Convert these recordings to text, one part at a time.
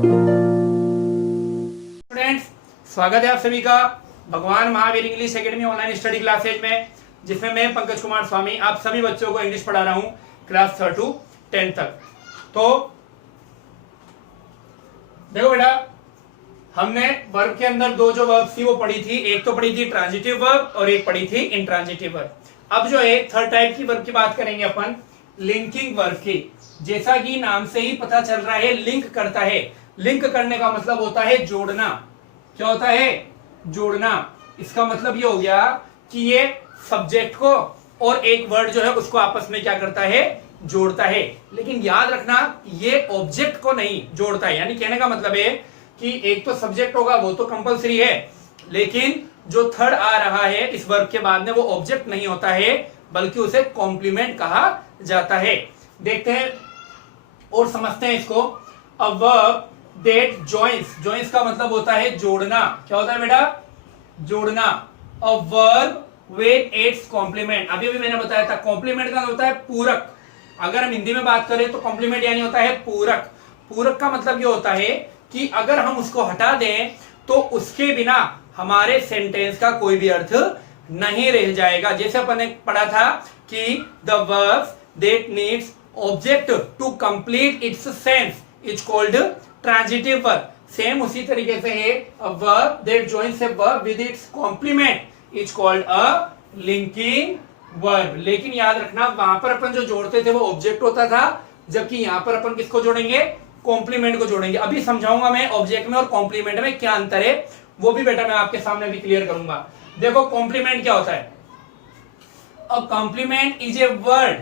Students, स्वागत है आप सभी का भगवान Mahavir English academy online study classes में, जिसमें मैं पंकज कुमार स्वामी आप सभी बच्चों को इंग्लिश पढ़ा रहा हूं क्लास 3 to 10 तक। तो देखो बेटा, हमने वर्ब के अंदर दो जो वर्ब थी वो पढ़ी थी। एक तो पढ़ी थी ट्रांजिटिव वर्ब और एक पढ़ी थी इंट्रांजिटिव वर्ब। अब जो है थर्ड टाइप की वर्ब की बात करेंगे अपन, लिंकिंग वर्ब की। जैसा कि नाम से ही पता चल रहा है, लिंक करता है। लिंक करने का मतलब होता है जोड़ना। क्या होता है? जोड़ना। इसका मतलब ये हो गया कि ये सब्जेक्ट को और एक वर्ड जो है उसको आपस में क्या करता है? जोड़ता है। लेकिन याद रखना, ये ऑब्जेक्ट को नहीं जोड़ता है। यानी कहने का मतलब है कि एक तो सब्जेक्ट होगा, वो तो कंपलसरी है, लेकिन जो थर्ड आ रहा है इस वर्ब के बाद में वो ऑब्जेक्ट नहीं होता है, बल्कि उसे कॉम्प्लीमेंट कहा जाता है। देखते हैं और समझते हैं इसको। अ वर्ब दैट जॉइंस, जॉइंस का मतलब होता है जोड़ना। क्या होता है बेटा? जोड़ना। A verb with its complement, अभी भी मैंने बताया था कॉम्प्लीमेंट का होता है पूरक। अगर हम हिंदी में बात करें तो कॉम्प्लीमेंट यानी होता है पूरक। पूरक का मतलब ये होता है कि अगर हम उसको हटा दें तो उसके बिना हमारे सेंटेंस का कोई भी अर्थ नहीं रह जाएगा। जैसे अपन ने पढ़ा था कि the verb that needs object to complete its sense is called transitive verb. Same उसी तरीके से है, a verb that joins a verb with its complement is called a linking verb. लेकिन याद रखना, वहां पर अपन जो जोड़ते थे वो ऑब्जेक्ट होता था, जबकि यहां पर अपन किसको जोड़ेंगे? कॉम्प्लीमेंट को जोड़ेंगे। अभी समझाऊंगा मैं ऑब्जेक्ट में और कॉम्प्लीमेंट में क्या अंतर है, वो भी बेटा मैं आपके सामने भी क्लियर करूंगा। देखो कॉम्प्लीमेंट क्या होता है। अब कॉम्प्लीमेंट इज ए वर्ड,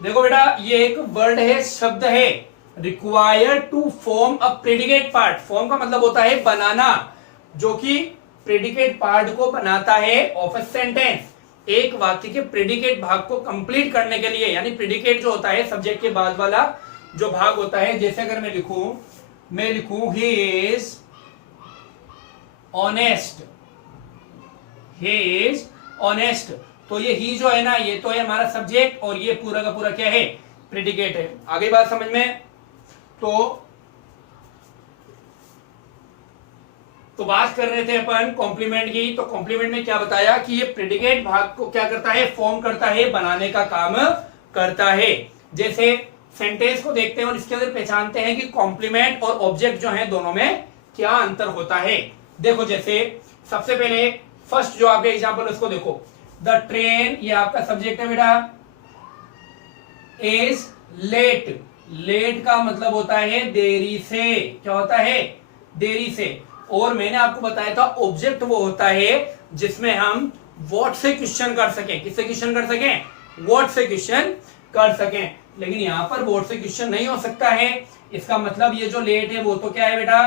देखो बेटा ये एक वर्ड है, शब्द है, required to form a predicate part. Form का मतलब होता है बनाना, जो कि प्रेडिकेट पार्ट को बनाता है ऑफ अ सेंटेंस। एक वाक्य के प्रेडिकेट भाग को कंप्लीट करने के लिए, यानी प्रेडिकेट जो होता है सब्जेक्ट के बाद वाला जो भाग होता है। जैसे अगर मैं लिखूं he is honest, he is honest, तो ये ही जो है ना, ये तो है हमारा सब्जेक्ट और ये पूरा का पूरा क्या है? प्रेडिकेट है। आगे बात समझ में? तो बात कर रहे थे अपन कॉम्प्लीमेंट की। तो कॉम्प्लीमेंट में क्या बताया कि ये प्रेडिकेट भाग को क्या करता है? फॉर्म करता है, बनाने का काम करता है। जैसे सेंटेंस को देखते हैं और इसके अंदर पहचानते हैं कि कॉम्प्लीमेंट और ऑब्जेक्ट जो है दोनों में क्या अंतर होता है। देखो जैसे सबसे पहले फर्स्ट जो आपका एग्जांपल उसको देखो। द ट्रेन, ये आपका सब्जेक्ट है बेटा, इज लेट। लेट का मतलब होता है देरी से। क्या होता है? देरी से। और मैंने आपको बताया था ऑब्जेक्ट वो होता है जिसमें हम व्हाट से क्वेश्चन कर सकें। किससे क्वेश्चन कर सकें? व्हाट से क्वेश्चन कर सकें। लेकिन यहां पर व्हाट से क्वेश्चन नहीं हो सकता है। इसका मतलब ये जो लेट है वो तो क्या है बेटा?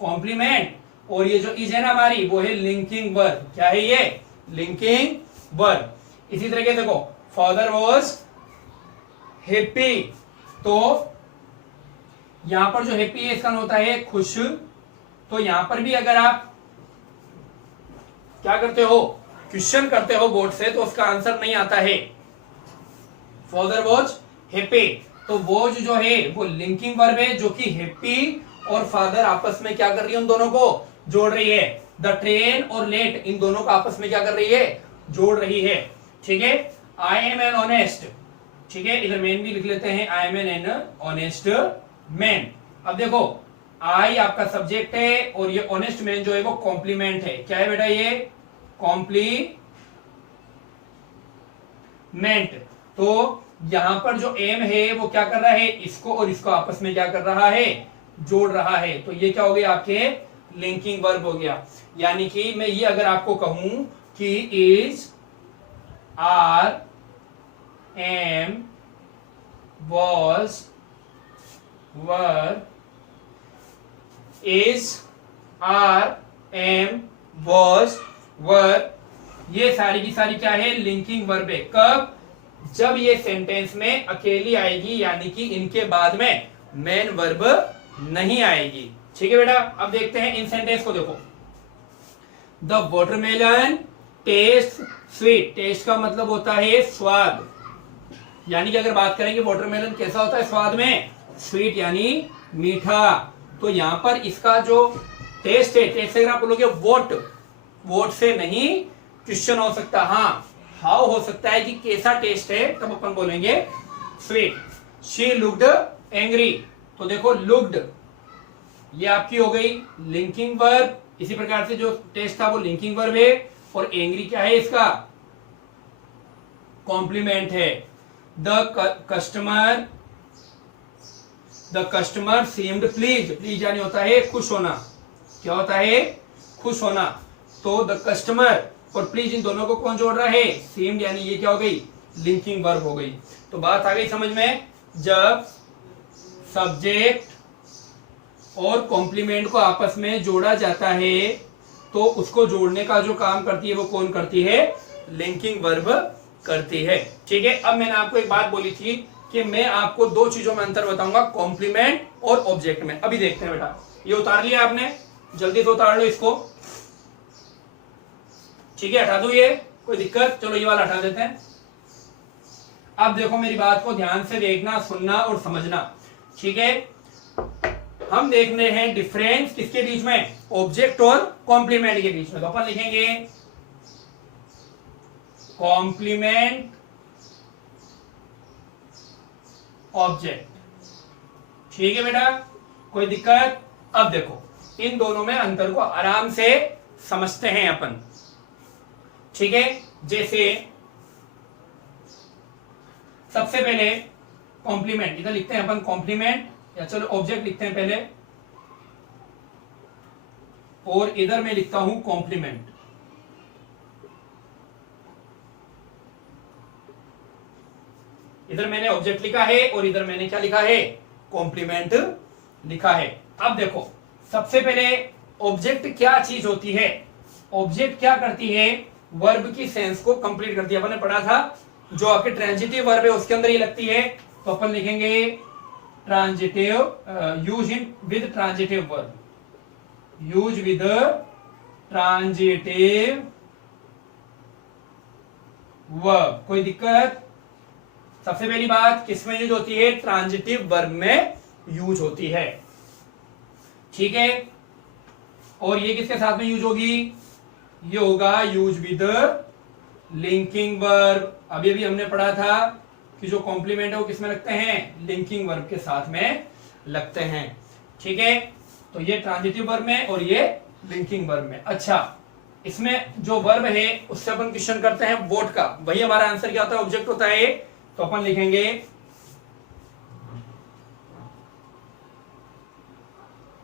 कॉम्प्लीमेंट। और ये जो इज है ना हमारी, वो है लिंकिंग वर्ब। क्या है ये? Linking verb. इसी तरीके देखो, फादर वाज हैप्पी, तो यहां पर जो हैप्पी है इसका होता है खुश। तो यहां पर भी अगर आप क्या करते हो? क्वेश्चन करते हो बोर्ड से, तो उसका आंसर नहीं आता है। फादर वाज हैप्पी, तो वॉज जो है वो लिंकिंग वर्ब है, जो कि हैप्पी और फादर आपस में क्या कर रही है? उन दोनों को जोड़ रही है। द ट्रेन और लेट, इन दोनों को आपस में क्या कर रही है? जोड़ रही है। ठीक है। आई एम एन ऑनेस्ट, ठीक है, इधर मैन भी लिख लेते हैं, I am an honest man. अब देखो आई आपका सब्जेक्ट है और ये ऑनेस्ट मैन जो है वो कॉम्प्लीमेंट है। क्या है बेटा? ये कॉम्प्लीमेंट। तो यहां पर जो एम है वो क्या कर रहा है? इसको और इसको आपस में क्या कर रहा है? जोड़ रहा है। तो ये क्या हो गया? आपके लिंकिंग वर्ब हो गया। यानी कि मैं ये अगर आपको कहूं कि is, are, am, was, were, is, are, am, was, were, ये सारी की सारी क्या है? लिंकिंग वर्ब है। कब? जब ये सेंटेंस में अकेली आएगी, यानी कि इनके बाद में मेन वर्ब नहीं आएगी। ठीक है बेटा। अब देखते हैं इन सेंटेंस को। देखो, the watermelon taste sweet. Taste का मतलब होता है स्वाद, यानी कि अगर बात करेंगे वाटरमेलन कैसा होता है स्वाद में? स्वीट यानी मीठा। तो यहां पर इसका जो टेस्ट है, टेस्ट अगर आप बोलोगे वोट, वोट से नहीं क्वेश्चन हो सकता, हाँ हाउ हो सकता है कि कैसा टेस्ट है, तब अपन बोलेंगे स्वीट। शी लुक्ड एंग्री, तो देखो लुक्ड ये आपकी हो गई लिंकिंग वर्ब, इसी प्रकार से जो टेस्ट था वो लिंकिंग वर्ब है, और एंग्री क्या है इसका कॉम्प्लीमेंट है। The customer seemed please, please यानी होता है खुश होना, क्या होता है खुश होना, तो द कस्टमर और प्लीज इन दोनों को कौन जोड़ रहा है, सीम्ड, यानी ये क्या हो गई लिंकिंग वर्ब हो गई। तो बात आ गई समझ में, जब सब्जेक्ट और कॉम्प्लीमेंट को आपस में जोड़ा जाता है तो उसको जोड़ने का जो काम करती है वो कौन करती है, लिंकिंग वर्ब करती है। ठीक है, अब मैंने आपको एक बात बोली थी कि मैं आपको दो चीजों में अंतर बताऊंगा, कॉम्प्लीमेंट और ऑब्जेक्ट में। अभी देखते हैं बेटा, ये उतार लिया आपने, जल्दी से उतार लो इसको। ठीक है, हटा दो ये, कोई दिक्कत, चलो ये वाला हटा देते हैं। अब देखो मेरी बात को ध्यान से देखना, सुनना और समझना। ठीक है, हम देख रहे हैं डिफरेंस किसके बीच में, ऑब्जेक्ट और कॉम्प्लीमेंट के बीच में। तो अपन लिखेंगे कॉम्प्लीमेंट ऑब्जेक्ट। ठीक है बेटा, कोई दिक्कत। अब देखो इन दोनों में अंतर को आराम से समझते हैं अपन। ठीक है, जैसे सबसे पहले कॉम्प्लीमेंट, इधर लिखते हैं अपन कॉम्प्लीमेंट, या चलो ऑब्जेक्ट लिखते हैं पहले, और इधर मैं लिखता हूं कॉम्प्लीमेंट। इधर मैंने ऑब्जेक्ट लिखा है और इधर मैंने क्या लिखा है, कॉम्प्लीमेंट लिखा है। अब देखो सबसे पहले ऑब्जेक्ट क्या चीज होती है, ऑब्जेक्ट क्या करती है, वर्ब की सेंस को कंप्लीट करती है। अपन ने पढ़ा था जो आपके ट्रांजिटिव वर्ब है उसके अंदर ही लगती है, तो अपन लिखेंगे transitive, use in with transitive verb, use with transitive verb. कोई दिक्कत। सबसे पहली बात किसमें यूज होती है, ट्रांजिटिव वर्ब में यूज होती है। ठीक है, और ये किसके साथ में यूज होगी, ये होगा यूज विद लिंकिंग वर्ब। अभी अभी हमने पढ़ा था कि जो कॉम्प्लीमेंट है वो किसमें लगते हैं, लिंकिंग वर्ब के साथ में लगते हैं। ठीक है, तो ये ट्रांजिटिव वर्ब में और ये लिंकिंग वर्ब में। अच्छा, इसमें जो वर्ब है उससे अपन क्वेश्चन करते हैं वोट का, वही हमारा आंसर क्या होता है, ऑब्जेक्ट होता है। तो अपन लिखेंगे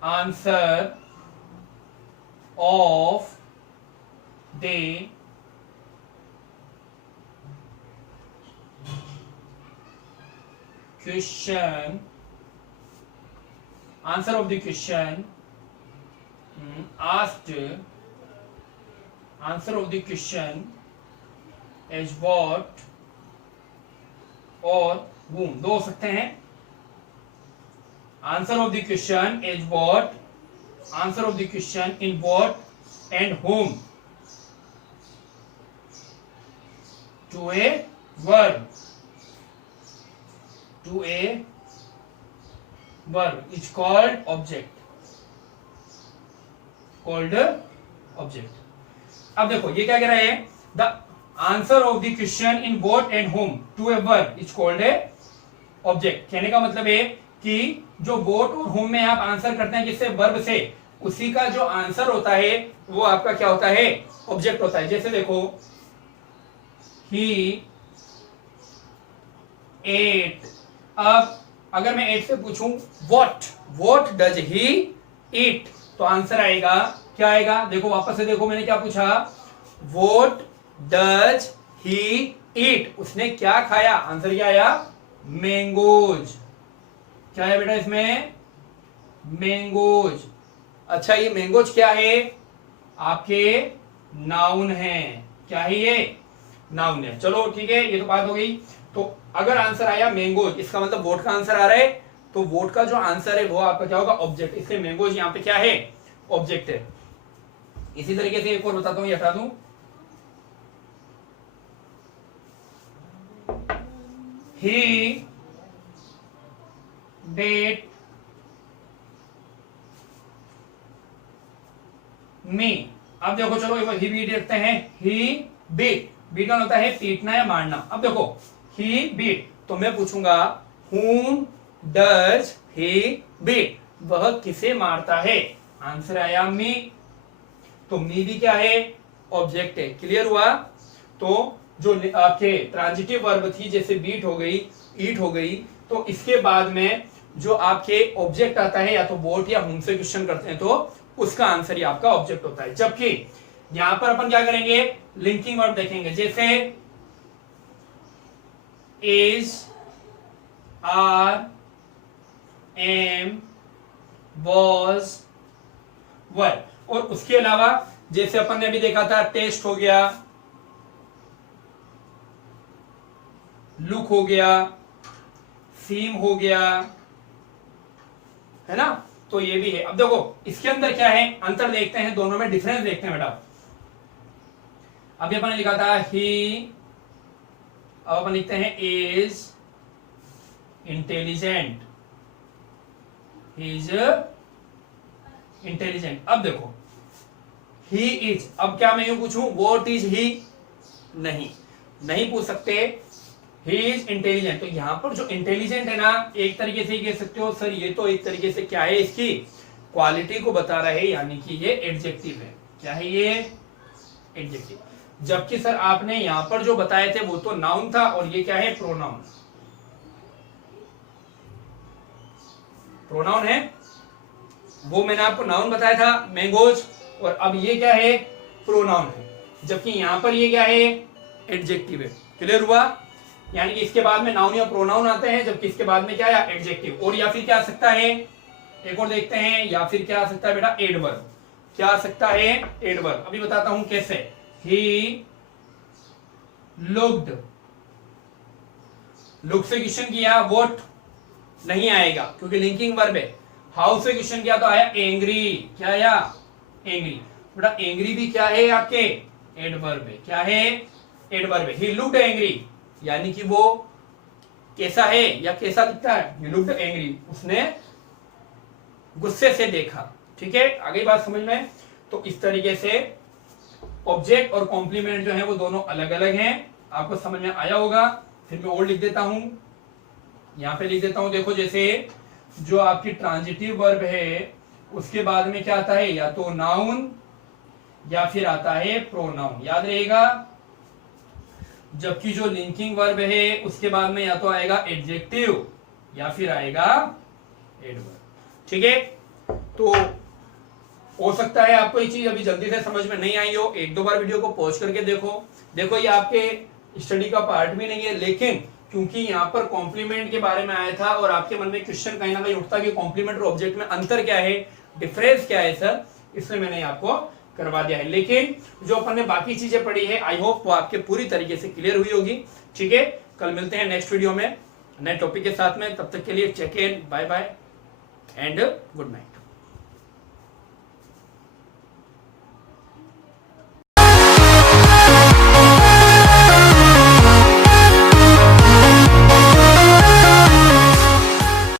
answer of the question, answer of the question asked, answer of the question is what और whom, दो हो सकते हैं। Answer of the question is what, answer of the question in what and whom to a verb, to a verb is called object, called object। अब देखो ये क्या कह रहा है, the answer of the question in what and whom to a verb is called a object। कहने का मतलब है कि जो what और whom में आप आंसर करते हैं जिससे वर्ब से, उसी का जो आंसर होता है वो आपका क्या होता है, ऑब्जेक्ट होता है। जैसे देखो he ate, अब अगर मैं एट से पूछूं व्हाट डज ही ईट, तो आंसर आएगा क्या आएगा, देखो वापस से देखो मैंने क्या पूछा, व्हाट डज ही ईट, उसने क्या खाया, आंसर क्या आया, मैंगोज। क्या है बेटा इसमें, मैंगोज। अच्छा, ये मैंगोज क्या है, आपके नाउन है। क्या है ये, नाउन है। चलो ठीक है, ये तो बात हो गई। तो अगर आंसर आया मैंगोज, इसका मतलब वोट का आंसर आ रहा है, तो वोट का जो आंसर है वो आपका क्या होगा, ऑब्जेक्ट। इसलिए मैंगोज यहाँ पे क्या है, ऑब्जेक्ट है। इसी तरीके से एक और बताता हूं, ये हटा दूं, he did मी। अब देखो चलो ही बीट देखते हैं, ही बीट, बीट का होता है पीटना या मारना। अब देखो ही बीट, तो मैं पूछूंगा whom does he beat, वह किसे मारता है, आंसर आया मी। तो मी भी क्या है, ऑब्जेक्ट है, क्लियर हुआ। तो जो आपके ट्रांजिटिव वर्ब थी जैसे बीट हो गई, ईट हो गई, तो इसके बाद में जो आपके ऑब्जेक्ट आता है या तो बोट या हुम से क्वेश्चन करते हैं तो उसका आंसर ही आपका ऑब्जेक्ट होता है। जबकि यहां पर अपन क्या करेंगे, लिंकिंग वर्ब देखेंगे, जैसे इज, आर, एम, वॉज, वर। और उसके अलावा जैसे अपन ने अभी देखा था टेस्ट हो गया, लुक हो गया, सीम हो गया, है ना, तो ये भी है। अब देखो इसके अंदर क्या है, अंतर देखते हैं, दोनों में डिफरेंस देखते हैं बेटा। अभी अपन ने लिखा था ही, अब अपन लिखते हैं is intelligent, he is intelligent. अब देखो ही इज, अब क्या मैं यूं पूछूं व्हाट इज ही, नहीं पूछ सकते, ही इज इंटेलिजेंट। तो यहां पर जो इंटेलिजेंट है ना, एक तरीके से कह सकते हो सर ये तो एक तरीके से क्या है, इसकी क्वालिटी को बता रहा है, यानी कि ये एडजेक्टिव है। क्या है ये, एडजेक्टिव। जबकि सर आपने यहां पर जो बताए थे वो तो नाउन था, और ये क्या है, प्रोनाउन। प्रोनाउन है, वो मैंने आपको नाउन बताया था मैंगोज, और अब ये क्या है, प्रोनाउन है। जबकि यहां पर ये क्या है, एडजेक्टिव है। क्लियर हुआ, यानी कि इसके बाद में नाउन या प्रोनाउन आते हैं, जबकि इसके बाद में क्या है, एडजेक्टिव। और या फिर क्या आ सकता है, एक और देखते हैं, या फिर क्या आ सकता है बेटा, एडवर्ब। क्या आ सकता है, एडवर्ब। अभी बताता हूं कैसे। ही लुक्ड, लुक से क्वेश्चन किया, व्हाट नहीं आएगा क्योंकि लिंकिंग वर्ब है। हाउ से क्वेश्चन किया तो आया एंग्री, क्या आया, एंग्री। बेटा एंग्री भी क्या है, आपके एडवर्ब है। क्या है, एडवर्ब है। ही लुक्ड एंग्री, यानी कि वो कैसा है या कैसा दिखता है, ही लुक्ड एंग्री, उसने गुस्से से देखा। ठीक है, आगे बात समझ में। तो इस तरीके से ऑब्जेक्ट और कॉम्प्लीमेंट जो है वो दोनों अलग अलग हैं, आपको समझ में आया होगा। फिर मैं और लिख देता हूं, यहां पे लिख देता हूं, देखो जैसे जो आपकी ट्रांजिटिव वर्ब है उसके बाद में क्या आता है, या तो नाउन या फिर आता है प्रोनाउन, याद रहेगा। जबकि जो लिंकिंग वर्ब है उसके बाद में या तो आएगा एडजेक्टिव या फिर आएगा एडवर्ब। ठीक है, तो हो सकता है आपको ये चीज अभी जल्दी से समझ में नहीं आई हो, एक दो बार वीडियो को पॉज करके देखो। देखो ये आपके स्टडी का पार्ट भी नहीं है, लेकिन क्योंकि यहाँ पर कॉम्प्लीमेंट के बारे में आया था और आपके मन में क्वेश्चन कहीं ना कहीं उठता कि कॉम्प्लीमेंट और ऑब्जेक्ट में अंतर क्या है, डिफरेंस क्या है सर, इसलिए मैंने आपको करवा दिया है। लेकिन जो अपन ने बाकी चीजें पढ़ी है आई होप वो आपके पूरी तरीके से क्लियर हुई होगी। ठीक है, कल मिलते हैं नेक्स्ट वीडियो में नए टॉपिक के साथ में, तब तक के लिए check in, bye bye and good night.